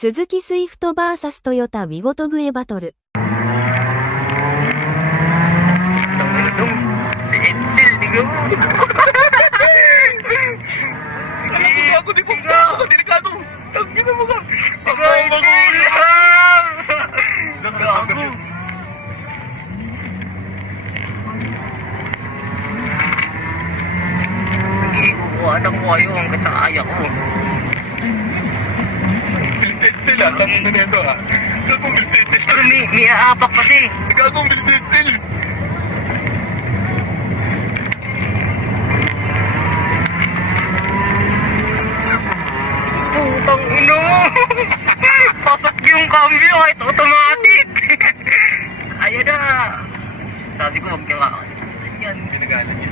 鈴木スイフト VS トヨタウィゴトグエバトル。Si Edsel, tingnan mo. Ako di pa delikado. Tangina mo ka. Ako magulang! Gago. Kukuhanan ko kayo hanggang sa kaya ko. Bilsetsel ah. Tanong na nito ah. Gagong bilsetsel. Pero may aapak kasi. Gagong bilsetsel. Putang ino! Pasok yung cambio kahit automatic! Ayan na! Sabi ko huwag niyang kakalimutan yan. Pinagalan niya.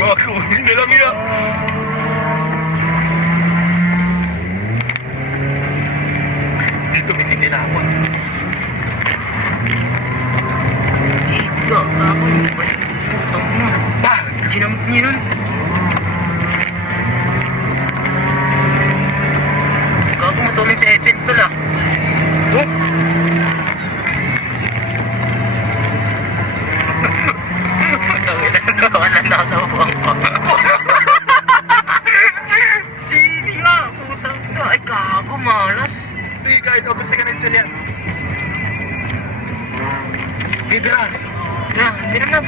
Gago. Hindi lang yan. Dito may sinilapon. Ito, ako yung balik. Putang ino. Bah! Ginamit niya nun. Gago matulog sa headset ko lang. Oh! Wala na nakawang ko. Sini nga, putang ina. Ay gago, malas. Sige kahit obos na ganun sila yan. Dito na. Bira na.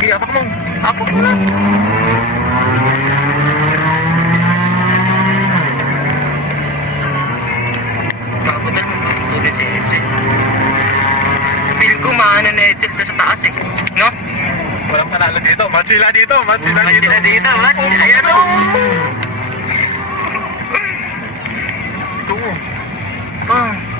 Sige, apak mo. Apo ko na. Gago na naman matulog sa headset. Feel ko maano na headset na sa taas eh. No? Walang panalo dito. Machila dito. Machila Sila dito. dito, man. Ayan o. Ito. Ah.